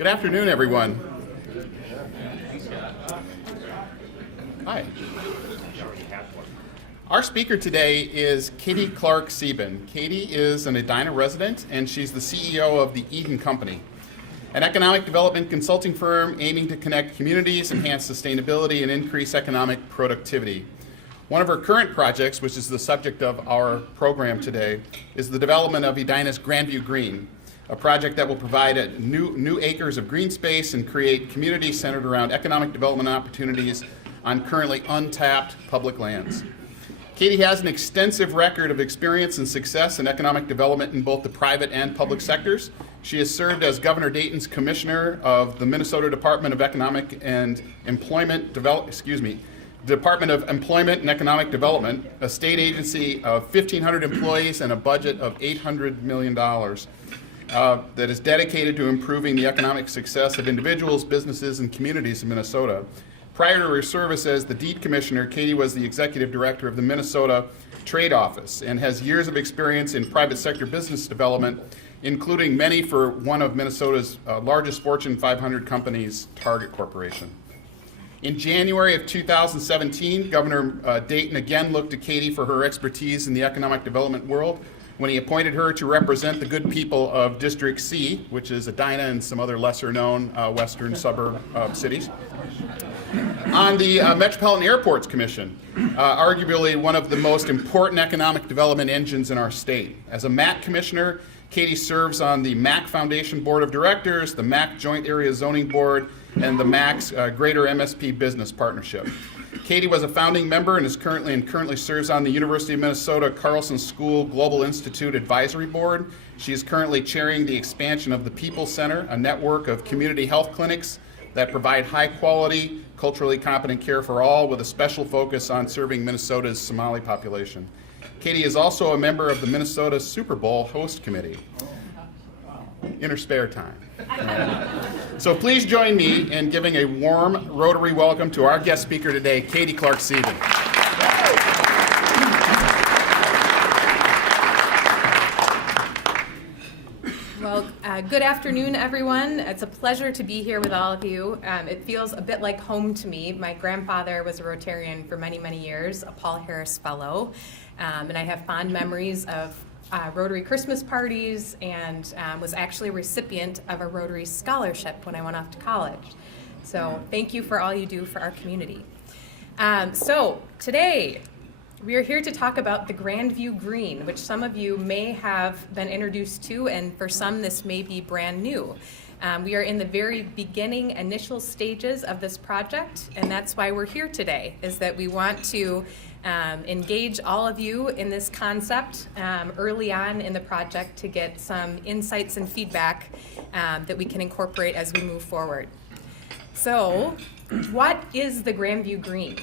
Good afternoon, everyone. Hi. Our speaker today is Katie Clark Sieben. Katie is an Edina resident, and she's the CEO of the Eden Company, an economic development consulting firm aiming to connect communities, enhance sustainability, and increase economic productivity. One of her current projects, which is the subject of our program today, is the development of Edina's Grandview Green, a project that will provide new acres of green space and create communities centered around economic development opportunities on currently untapped public lands. Katie has an extensive record of experience and success in economic development in both the private and public sectors. She has served as Governor Dayton's Commissioner of the Minnesota Department of Economic and Employment Department of Employment and Economic Development, a state agency of 1,500 employees and a budget of $800 million that is dedicated to improving the economic success of individuals, businesses, and communities in Minnesota. Prior to her service as the DEET Commissioner, Katie was the Executive Director of the Minnesota Trade Office and has years of experience in private sector business development, including many for one of Minnesota's largest Fortune 500 companies, Target Corporation. In January of 2017, Governor Dayton again looked to Katie for her expertise in the economic development world when he appointed her to represent the good people of District C, which is Edina and some other lesser-known western suburb cities, on the Metropolitan Airports Commission, arguably one of the most important economic development engines in our state. As a MAC Commissioner, Katie serves on the MAC Foundation Board of Directors, the MAC Joint Area Zoning Board, and the MAC's Greater MSP Business Partnership. Katie was a founding member and currently serves on the University of Minnesota Carlson School Global Institute Advisory Board. She is currently chairing the expansion of the People Center, a network of community health clinics that provide high-quality, culturally competent care for all with a special focus on serving Minnesota's Somali population. Katie is also a member of the Minnesota Super Bowl Host Committee in her spare time. So please join me in giving a warm Rotary welcome to our guest speaker today, Katie Clark Sieben. Well, good afternoon, everyone. It's a pleasure to be here with all of you. It feels a bit like home to me. My grandfather was a Rotarian for many, many years, a Paul Harris Fellow, and I have fond memories of Rotary Christmas parties and was actually a recipient of a Rotary scholarship when I went off to college. So thank you for all you do for our community. So today, we are here to talk about the Grandview Green, which some of you may have been introduced to, and for some this may be brand new. We are in the very beginning, initial stages of this project, and that's why we're here today, is that we want to engage all of you in this concept early on in the project to get some insights and feedback that we can incorporate as we move forward. So, what is the Grandview Green?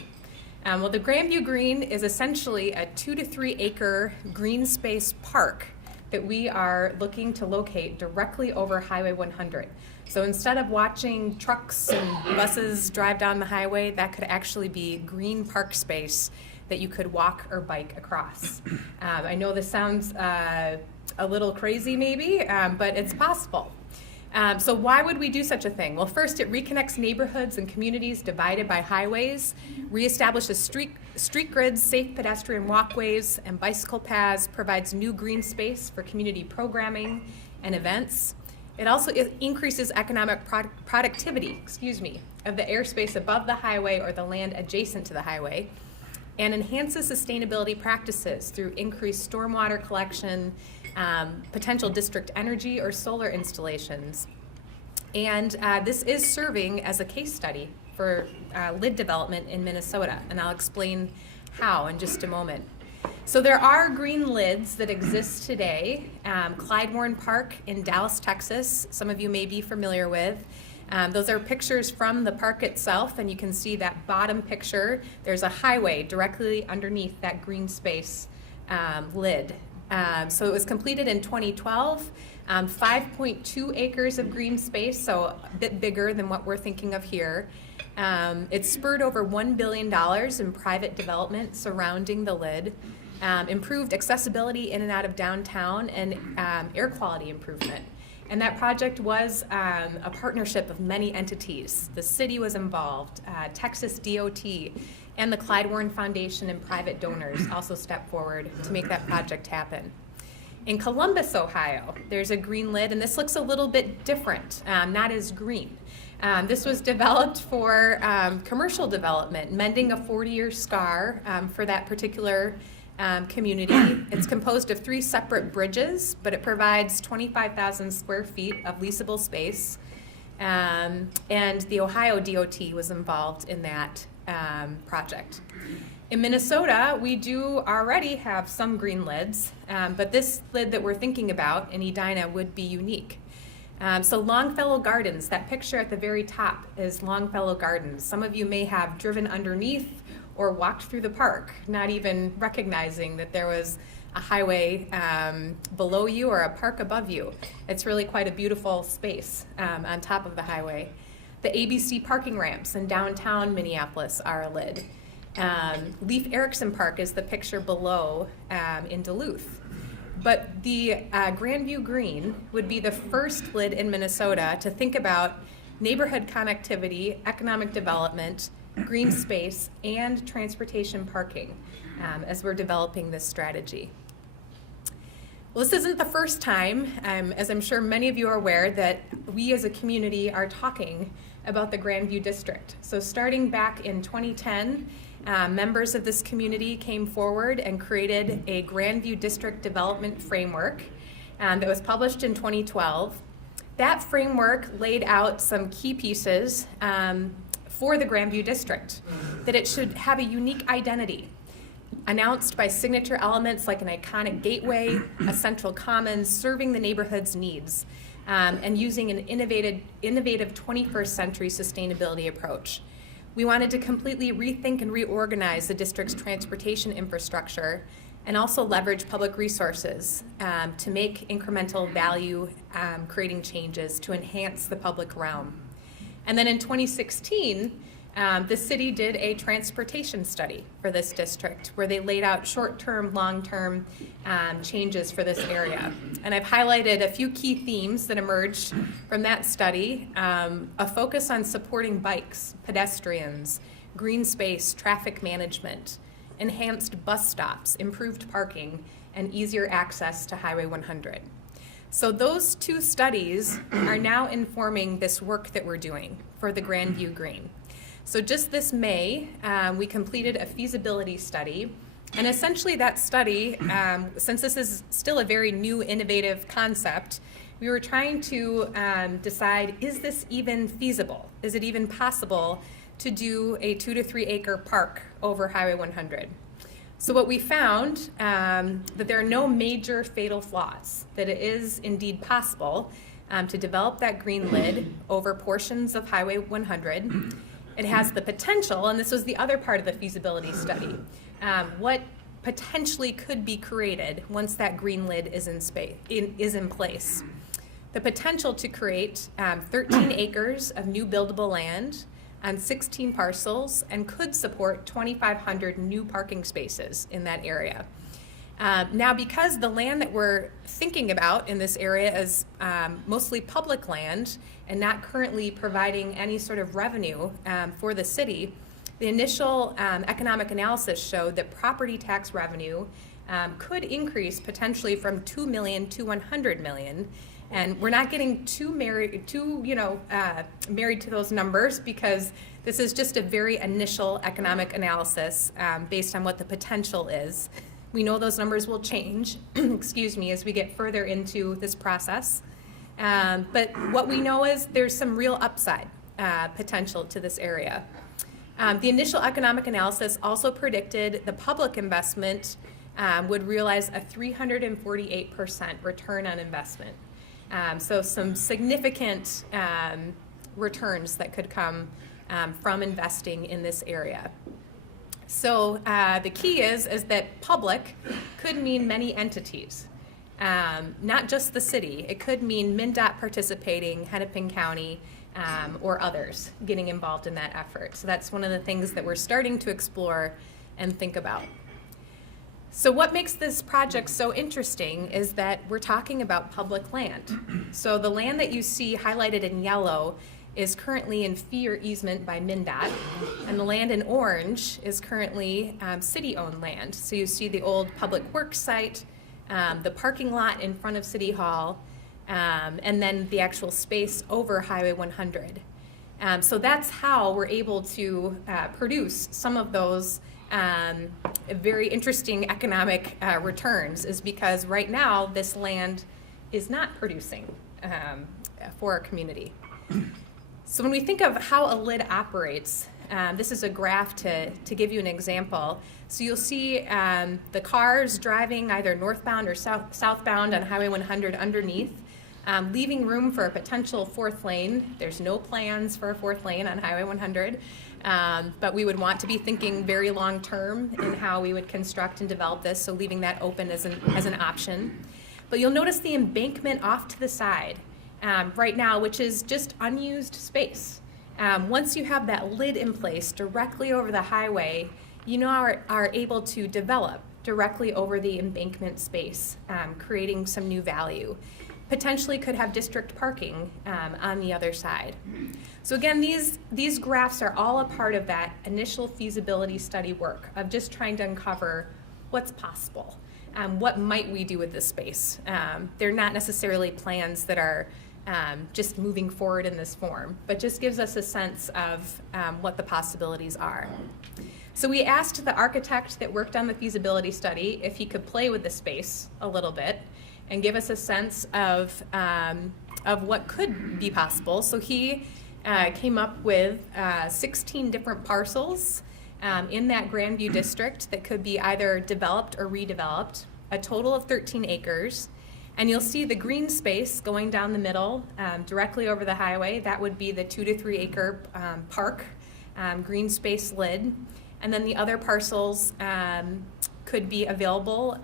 Well, the Grandview Green is essentially a 2 to 3 acre green space park that we are looking to locate directly over Highway 100. So instead of watching trucks and buses drive down the highway, that could actually be green park space that you could walk or bike across. I know this sounds a little crazy maybe, but it's possible. So why would we do such a thing? Well, first, it reconnects neighborhoods and communities divided by highways, reestablishes street grids, safe pedestrian walkways, and bicycle paths, provides new green space for community programming and events. It also increases economic productivity, of the airspace above the highway or the land adjacent to the highway, and enhances sustainability practices through increased stormwater collection, potential district energy or solar installations. And this is serving as a case study for LID development in Minnesota, and I'll explain how in just a moment. So there are green lids that exist today. Clyde Warren Park in Dallas, Texas, some of you may be familiar with. Those are pictures from the park itself, and you can see that bottom picture. There's a highway directly underneath that green space lid. So it was completed in 2012, 5.2 acres of green space, so a bit bigger than what we're thinking of here. It spurred over $1 billion in private development surrounding the lid, improved accessibility in and out of downtown, and air quality improvement. And that project was a partnership of many entities. The city was involved, Texas DOT, and the Clyde Warren Foundation and private donors also stepped forward to make that project happen. In Columbus, Ohio, there's a green lid, and this looks a little bit different, not as green. This was developed for commercial development, mending a 40-year scar for that particular community. It's composed of 3 separate bridges, but it provides 25,000 square feet of leasable space. And the Ohio DOT was involved in that project. In Minnesota, we do already have some green lids, but this lid that we're thinking about in Edina would be unique. So Longfellow Gardens, that picture at the very top is Longfellow Gardens. Some of you may have driven underneath or walked through the park, not even recognizing that there was a highway below you or a park above you. It's really quite a beautiful space on top of the highway. The ABC parking ramps in downtown Minneapolis are a lid. Leif Erikson Park is the picture below in Duluth. But the Grandview Green would be the first lid in Minnesota to think about neighborhood connectivity, economic development, green space, and transportation parking as we're developing this strategy. Well, this isn't the first time, as I'm sure many of you are aware, that we as a community are talking about the Grandview District. So starting back in 2010, members of this community came forward and created a Grandview District Development Framework that was published in 2012. That framework laid out some key pieces for the Grandview District, that it should have a unique identity, announced by signature elements like an iconic gateway, a central commons, serving the neighborhood's needs, and using an innovative 21st century sustainability approach. We wanted to completely rethink and reorganize the district's transportation infrastructure and also leverage public resources to make incremental value creating changes to enhance the public realm. And then in 2016, the city did a transportation study for this district where they laid out short-term, long-term changes for this area. And I've highlighted a few key themes that emerged from that study. A focus on supporting bikes, pedestrians, green space, traffic management, enhanced bus stops, improved parking, and easier access to Highway 100. So those 2 studies are now informing this work that we're doing for the Grandview Green. So just this May, we completed a feasibility study, and essentially that study, since this is still a very new, innovative concept, we were trying to decide, is this even feasible? Is it even possible to do a 2 to 3 acre park over Highway 100? So what we found, that there are no major fatal flaws, that it is indeed possible to develop that green lid over portions of Highway 100. It has the potential, and this was the other part of the feasibility study, what potentially could be created once that green lid is in place. The potential to create 13 acres of new buildable land on 16 parcels and could support 2,500 new parking spaces in that area. Now, because the land that we're thinking about in this area is mostly public land and not currently providing any sort of revenue for the city, the initial economic analysis showed that property tax revenue could increase potentially from $2 million to $100 million. And we're not getting too married to those numbers because this is just a very initial economic analysis based on what the potential is. We know those numbers will change, excuse me, as we get further into this process. But what we know is there's some real upside potential to this area. The initial economic analysis also predicted the public investment would realize a 348% return on investment. So some significant returns that could come from investing in this area. So the key is that public could mean many entities, not just the city. It could mean MnDOT participating, Hennepin County, or others getting involved in that effort. So that's one of the things that we're starting to explore and think about. So what makes this project so interesting is that we're talking about public land. So the land that you see highlighted in yellow is currently in fee or easement by MnDOT, and the land in orange is currently city-owned land. So you see the old public works site, the parking lot in front of City Hall, and then the actual space over Highway 100. So that's how we're able to produce some of those very interesting economic returns, is because right now this land is not producing for our community. So when we think of how a lid operates, this is a graph to give you an example. So you'll see the cars driving either northbound or southbound on Highway 100 underneath, leaving room for a potential fourth lane. There's no plans for a fourth lane on Highway 100, but we would want to be thinking very long term in how we would construct and develop this, so leaving that open as an option. But you'll notice the embankment off to the side right now, which is just unused space. Once you have that lid in place directly over the highway, you now are able to develop directly over the embankment space, creating some new value. Potentially could have district parking on the other side. So again, these graphs are all a part of that initial feasibility study work of just trying to uncover what's possible. What might we do with this space? They're not necessarily plans that are just moving forward in this form, but just gives us a sense of what the possibilities are. So we asked the architect that worked on the feasibility study if he could play with the space a little bit and give us a sense of what could be possible. So he came up with 16 different parcels in that Grandview district that could be either developed or redeveloped, a total of 13 acres. And you'll see the green space going down the middle, directly over the highway. That would be the 2 to 3 acre park, green space lid. And then the other parcels could be available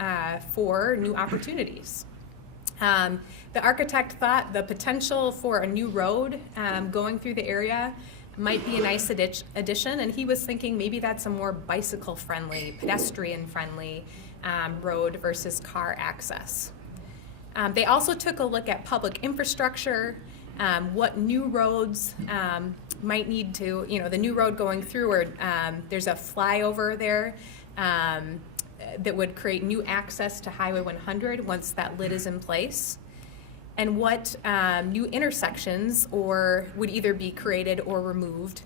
for new opportunities. The architect thought the potential for a new road going through the area might be a nice addition, and he was thinking maybe that's a more bicycle-friendly, pedestrian-friendly road versus car access. They also took a look at public infrastructure, what new roads might need to, the new road going through, or there's a flyover there that would create new access to Highway 100 once that lid is in place, and what new intersections would either be created or removed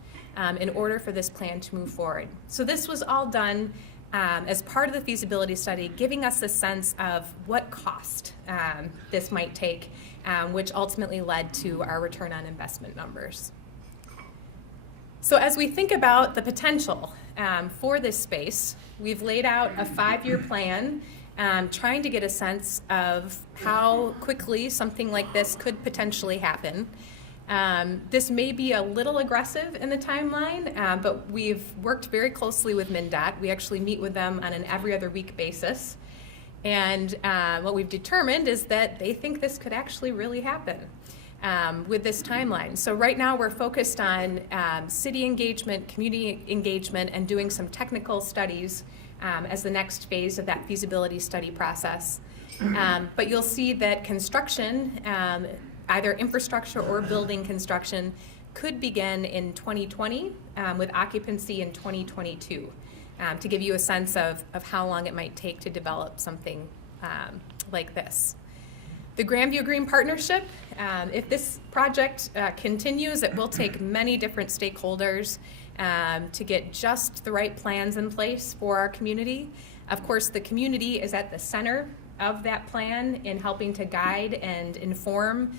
in order for this plan to move forward. So this was all done as part of the feasibility study, giving us a sense of what cost this might take, which ultimately led to our return on investment numbers. So as we think about the potential for this space, we've laid out a 5-year plan, trying to get a sense of how quickly something like this could potentially happen. This may be a little aggressive in the timeline, but we've worked very closely with MnDOT. We actually meet with them on an every other week basis. And what we've determined is that they think this could actually really happen with this timeline. So right now we're focused on city engagement, community engagement, and doing some technical studies as the next phase of that feasibility study process. But you'll see that construction, either infrastructure or building construction, could begin in 2020 with occupancy in 2022, to give you a sense of how long it might take to develop something like this. The Grandview Green Partnership, if this project continues, it will take many different stakeholders to get just the right plans in place for our community. Of course, the community is at the center of that plan in helping to guide and inform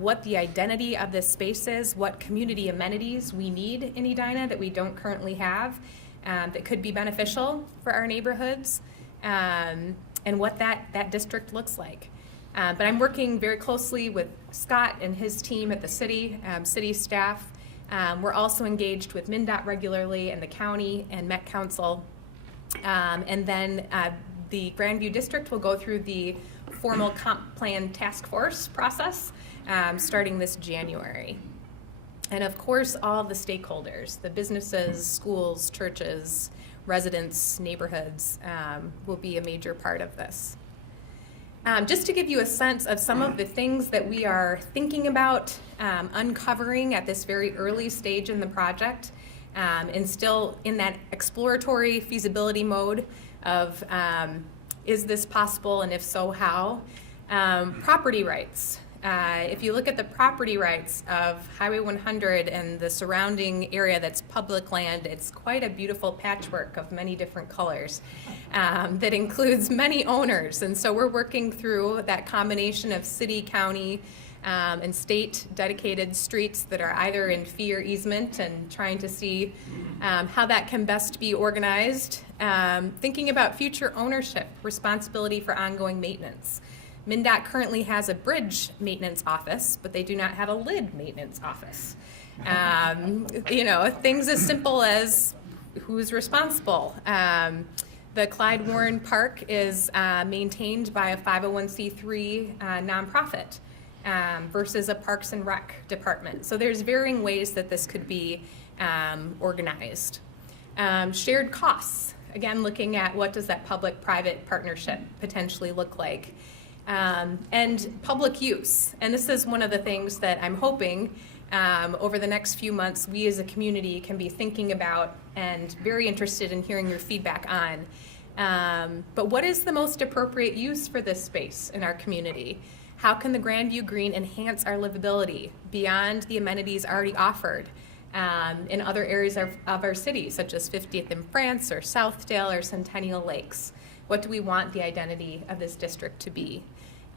what the identity of this space is, what community amenities we need in Edina that we don't currently have, that could be beneficial for our neighborhoods, and what that district looks like. But I'm working very closely with Scott and his team at the city staff. We're also engaged with MnDOT regularly, and the county and Met Council. And then the Grandview District will go through the formal comp plan task force process starting this January. And of course, all the stakeholders, the businesses, schools, churches, residents, neighborhoods will be a major part of this. Just to give you a sense of some of the things that we are thinking about uncovering at this very early stage in the project, and still in that exploratory feasibility mode of is this possible, and if so, how? Property rights. If you look at the property rights of Highway 100 and the surrounding area that's public land, it's quite a beautiful patchwork of many different colors that includes many owners. And so we're working through that combination of city, county, and state dedicated streets that are either in fee or easement, and trying to see how that can best be organized. Thinking about future ownership, responsibility for ongoing maintenance. MnDOT currently has a bridge maintenance office, but they do not have a lid maintenance office. Things as simple as who's responsible. The Clyde Warren Park is maintained by a 501c3 nonprofit versus a Parks and Rec department. So there's varying ways that this could be organized. Shared costs. Again, looking at what does that public-private partnership potentially look like. And public use. And this is one of the things that I'm hoping over the next few months we as a community can be thinking about and very interested in hearing your feedback on. But what is the most appropriate use for this space in our community? How can the Grandview Green enhance our livability beyond the amenities already offered in other areas of our city, such as 50th in France or Southdale or Centennial Lakes? What do we want the identity of this district to be?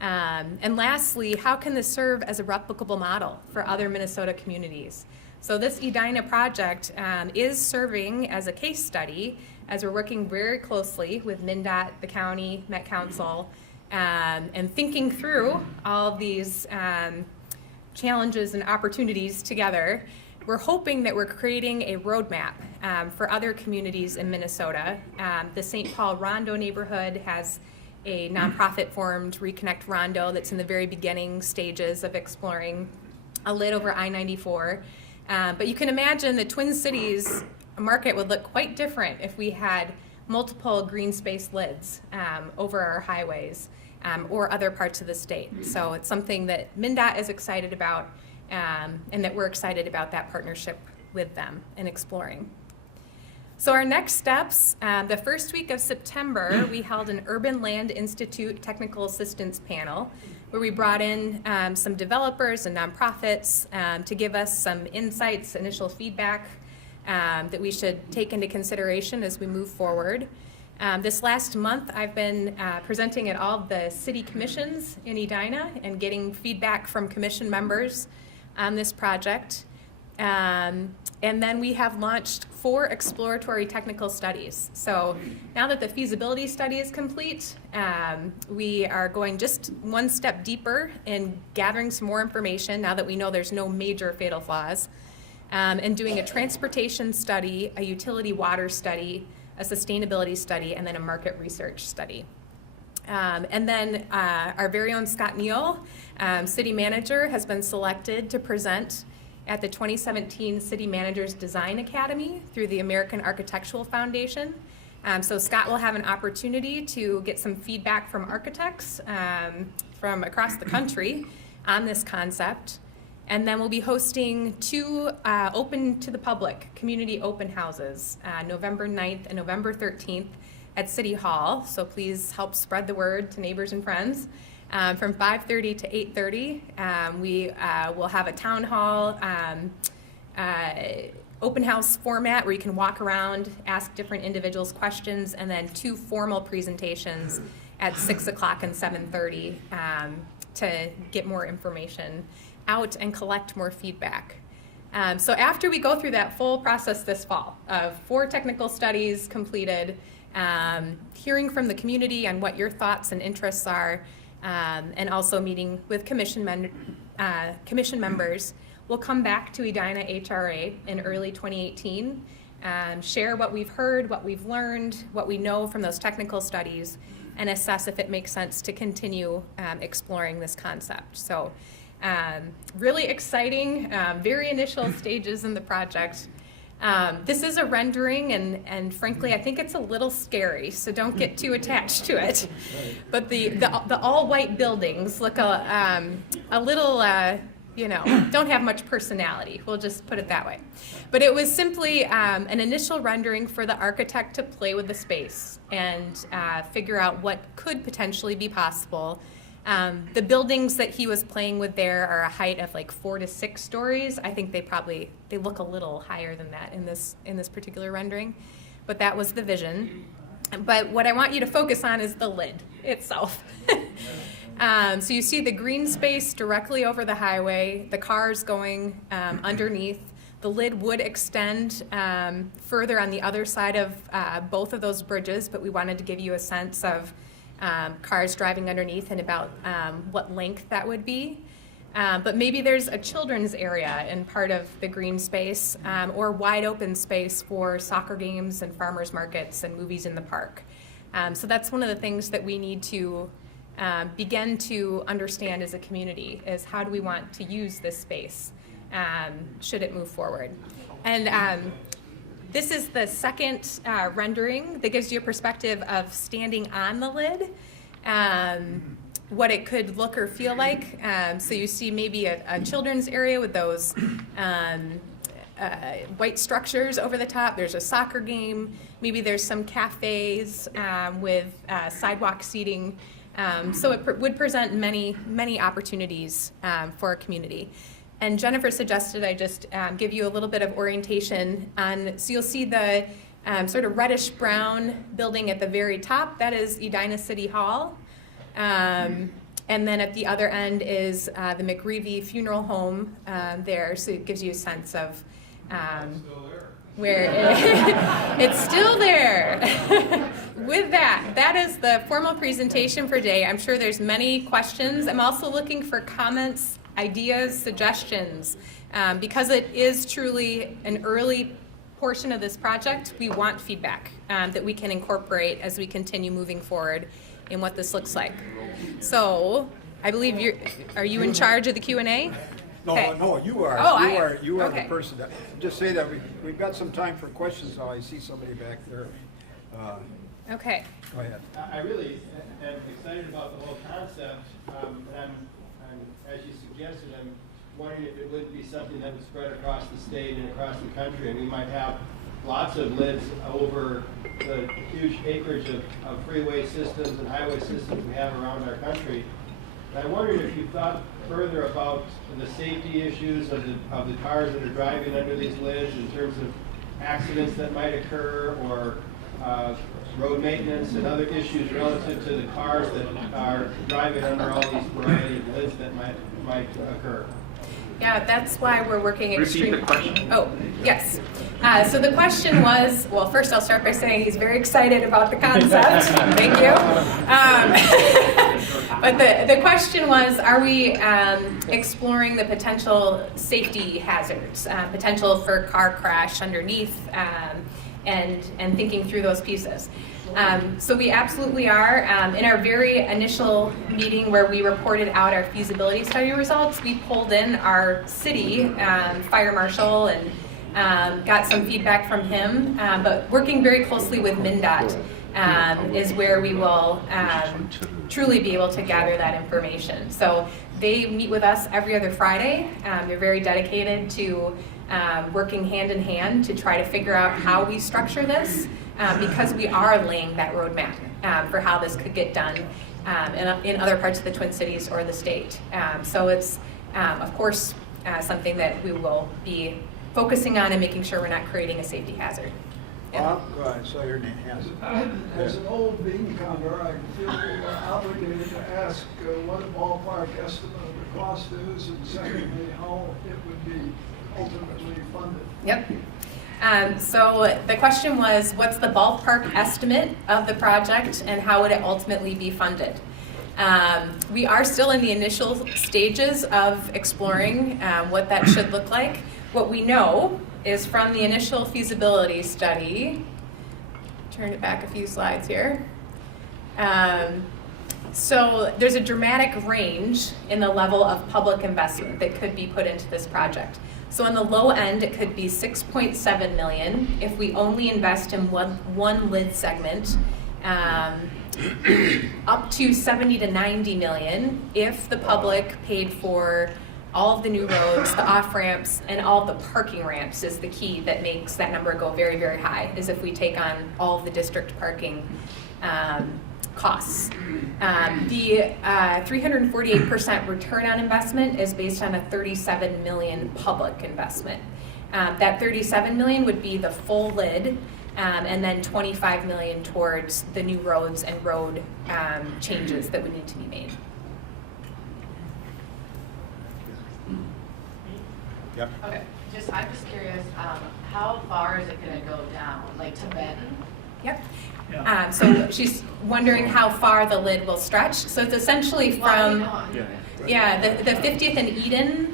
And lastly, how can this serve as a replicable model for other Minnesota communities? So this Edina project is serving as a case study as we're working very closely with MnDOT, the county, Met Council, and thinking through all of these challenges and opportunities together. We're hoping that we're creating a roadmap for other communities in Minnesota. The St. Paul Rondo neighborhood has a nonprofit formed, Reconnect Rondo, that's in the very beginning stages of exploring a lid over I-94. But you can imagine the Twin Cities market would look quite different if we had multiple green space lids over our highways or other parts of the state. So it's something that MnDOT is excited about, and that we're excited about that partnership with them and exploring. So our next steps, the first week of September, we held an Urban Land Institute Technical Assistance Panel where we brought in some developers and nonprofits to give us some insights, initial feedback that we should take into consideration as we move forward. This last month, I've been presenting at all the city commissions in Edina and getting feedback from commission members on this project. And then we have launched 4 exploratory technical studies. So now that the feasibility study is complete, we are going just one step deeper in gathering some more information now that we know there's no major fatal flaws, and doing a transportation study, a utility water study, a sustainability study, and then a market research study. And then our very own Scott Neal, city manager, has been selected to present at the 2017 City Managers Design Academy through the American Architectural Foundation. So Scott will have an opportunity to get some feedback from architects from across the country on this concept. And then we'll be hosting 2 open to the public community open houses, November 9th and November 13th at City Hall. So please help spread the word to neighbors and friends. From 5:30 to 8:30, we will have a town hall open house format where you can walk around, ask different individuals questions, and then 2 formal presentations at 6 o'clock and 7:30 to get more information out and collect more feedback. So after we go through that full process this fall of 4 technical studies completed, hearing from the community on what your thoughts and interests are, and also meeting with commission members, we'll come back to Edina HRA in early 2018, share what we've heard, what we've learned, what we know from those technical studies, and assess if it makes sense to continue exploring this concept. So really exciting, very initial stages in the project. This is a rendering, and frankly, I think it's a little scary, so don't get too attached to it. But the all-white buildings look a little, don't have much personality. We'll just put it that way. But it was simply an initial rendering for the architect to play with the space and figure out what could potentially be possible. The buildings that he was playing with there are a height of like 4 to 6 stories. I think they look a little higher than that in this particular rendering, but that was the vision. But what I want you to focus on is the lid itself. So you see the green space directly over the highway, the cars going underneath. The lid would extend further on the other side of both of those bridges, but we wanted to give you a sense of cars driving underneath and about what length that would be. But maybe there's a children's area in part of the green space or wide open space for soccer games and farmers markets and movies in the park. So that's one of the things that we need to begin to understand as a community is how do we want to use this space should it move forward. And this is the second rendering that gives you a perspective of standing on the lid, what it could look or feel like. So you see maybe a children's area with those white structures over the top. There's a soccer game. Maybe there's some cafes with sidewalk seating. So it would present many opportunities for our community. And Jennifer suggested I just give you a little bit of orientation on, so you'll see the sort of reddish brown building at the very top. That is Edina City Hall. And then at the other end is the McGreevy Funeral Home there. So it gives you a sense of where it's still there. With that is the formal presentation for today. I'm sure there's many questions. I'm also looking for comments, ideas, suggestions. Because it is truly an early portion of this project, we want feedback that we can incorporate as we continue moving forward in what this looks like. So I believe are you in charge of the Q&A? No, Okay. no, you are. Oh, You are okay. the person that, just say that we've got some time for questions now. I see somebody back there. Okay. Go ahead. I really am excited about the whole concept. I'm, as you suggested, I'm wondering if it would be something that would spread across the state and across the country, and we might have lots of lids over the huge acreage of freeway systems and highway systems we have around our country. And I wondered if you thought further about the safety issues of the cars that are driving under these lids in terms of accidents that might occur or road maintenance and other issues relative to the cars that are driving under all these variety of lids that might occur. Yeah, that's why we're working extremely. Repeat the question. Oh, yes. So the question was, well, first I'll start by saying he's very excited about the concept. Thank you. But the question was, are we exploring the potential safety hazards, potential for car crash underneath, and thinking through those pieces? So we absolutely are. In our very initial meeting where we reported out our feasibility study results, we pulled in our city fire marshal and got some feedback from him. But working very closely with MnDOT is where we will truly be able to gather that information. So they meet with us every other Friday. They're very dedicated to working hand in hand to try to figure out how we structure this. Because we are laying that roadmap for how this could get done in other parts of the Twin Cities or the state. So it's, of course, something that we will be focusing on and making sure we're not creating a safety hazard. Bob, go ahead. I saw your name. Yes. As an old bean counter, I feel obligated to ask what a ballpark estimate of the cost is, and secondly, how it would be ultimately funded. Yep. So the question was, what's the ballpark estimate of the project and how would it ultimately be funded? We are still in the initial stages of exploring what that should look like. What we know is from the initial feasibility study, turn it back a few slides here. So there's a dramatic range in the level of public investment that could be put into this project. So on the low end, it could be 6.7 million if we only invest in one lid segment, up to 70 to 90 million if the public paid for all of the new roads, the off-ramps, and all of the parking ramps is the key that makes that number go very, very high, is if we take on all of the district parking costs. The 348% return on investment is based on a 37 million public investment. That 37 million would be the full lid, and then 25 million towards the new roads and road changes that would need to be made. Yep. Okay, I'm just curious, how far is it gonna go down, like to Benton? Yep. So she's wondering how far the lid will stretch. So it's essentially from, the 50th and Eden,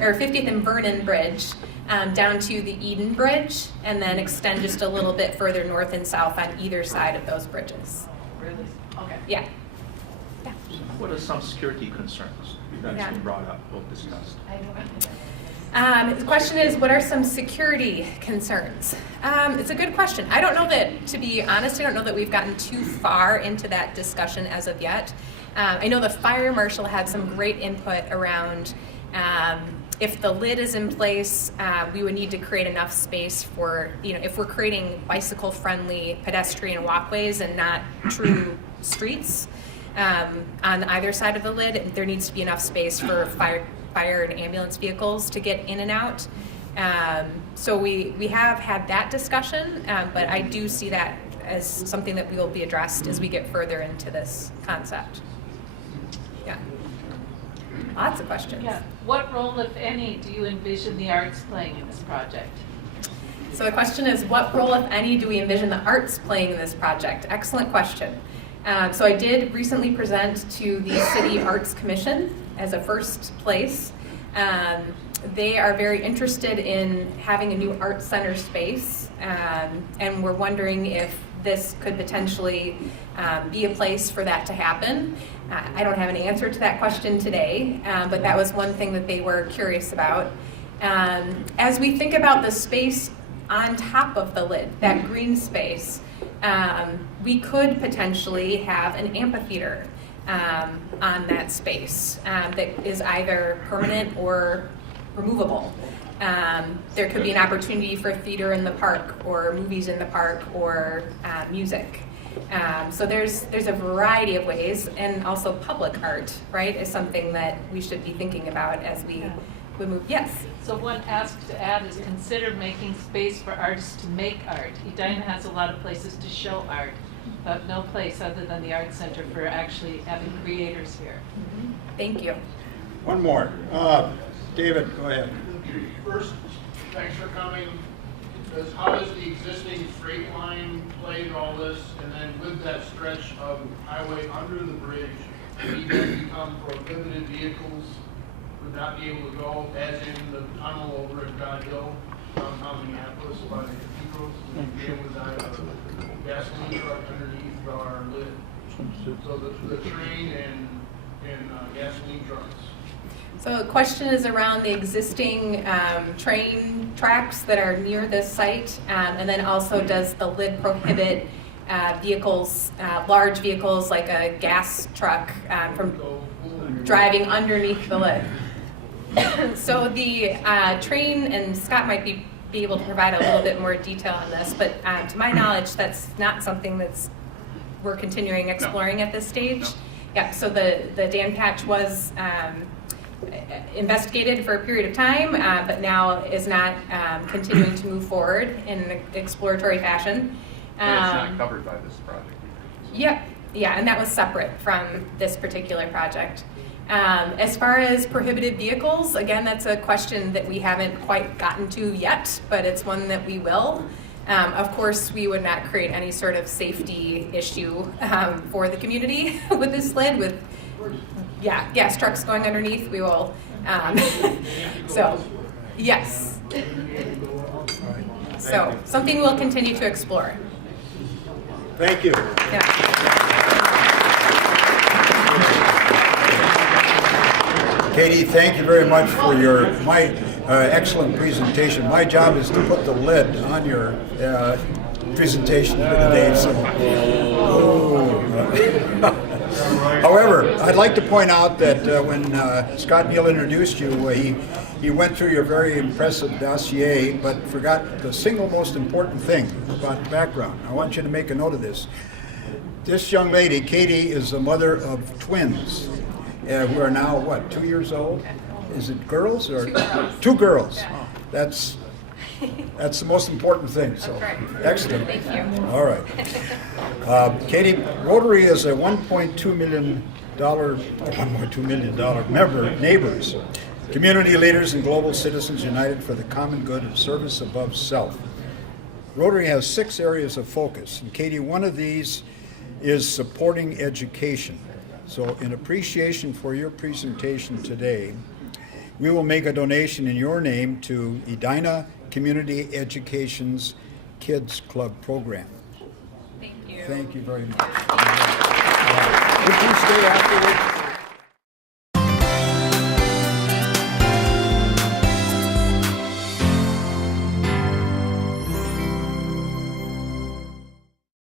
or 50th and Vernon Bridge, down to the Eden Bridge, and then extend just a little bit further north and south on either side of those bridges. Really? Okay. Yeah. What are some security concerns that's been brought up or discussed? I don't. The question is, what are some security concerns? It's a good question. I don't know that, to be honest, I don't know that we've gotten too far into that discussion as of yet. I know the fire marshal had some great input around if the lid is in place, we would need to create enough space for, if we're creating bicycle-friendly pedestrian walkways and not true streets on either side of the lid, there needs to be enough space for fire and ambulance vehicles to get in and out. So we have had that discussion, but I do see that as something that will be addressed as we get further into this concept. Yeah. Lots of questions. Yeah. What role, if any, do you envision the arts playing in this project? So the question is, what role, if any, do we envision the arts playing in this project? Excellent question. So I did recently present to the City Arts Commission as a first place. They are very interested in having a new art center space, and we're wondering if this could potentially be a place for that to happen. I don't have an answer to that question today, but that was one thing that they were curious about. As we think about the space on top of the lid, that green space, we could potentially have an amphitheater on that space that is either permanent or removable. There could be an opportunity for theater in the park, or movies in the park, or music. So there's a variety of ways, and also public art, right, is something that we should be thinking about as we move. Yes? So one ask to add is consider making space for artists to make art. Edina has a lot of places to show art, but no place other than the Art Center for actually having creators here. Mm-hmm. Thank you. One more. David, go ahead. First, thanks for coming. How does the existing straight line play in all this? And then with that stretch of highway under the bridge, would even become prohibited vehicles would not be able to go, as in the tunnel over at God Hill, downtown Minneapolis, by the cathedrals, and be able to drive a gasoline truck underneath our lid. So the train and gasoline trucks. So the question is around the existing train tracks that are near this site, and then also does the lid prohibit vehicles, large vehicles like a gas truck from driving underneath the lid? So the train, and Scott might be able to provide a little bit more detail on this, but to my knowledge, that's not something we're continuing exploring at this stage. No. Yeah, so the Dan patch was investigated for a period of time, but now is not continuing to move forward in an exploratory fashion. And it's not covered by this project either. Yeah, and that was separate from this particular project. As far as prohibited vehicles, again, that's a question that we haven't quite gotten to yet, but it's one that we will. Of course, we would not create any sort of safety issue for the community with this lid, with gas trucks going underneath. We will. So, yes. So, something we'll continue to explore. Thank you. Yeah. Katie, thank you very much for your, Excellent presentation. My job is to put the lid on your presentation for today. So. However, I'd like to point out that when Scott Neal introduced you, he went through your very impressive dossier, but forgot the single most important thing about the background. I want you to make a note of this. This young lady, Katie, is the mother of twins who are now, what, 2 years old? Is it girls or? 2 girls. 2 girls. Yeah. That's the most important thing. So, That's right. excellent. Thank you. All right. Katie, Rotary is a $1.2 million member, neighbors, community leaders and global citizens united for the common good of service above self. Rotary has 6 areas of focus, and Katie, one of these is supporting education. So in appreciation for your presentation today, we will make a donation in your name to Edina Community Education's Kids Club program. Thank you. Thank you very much. Would you stay afterwards?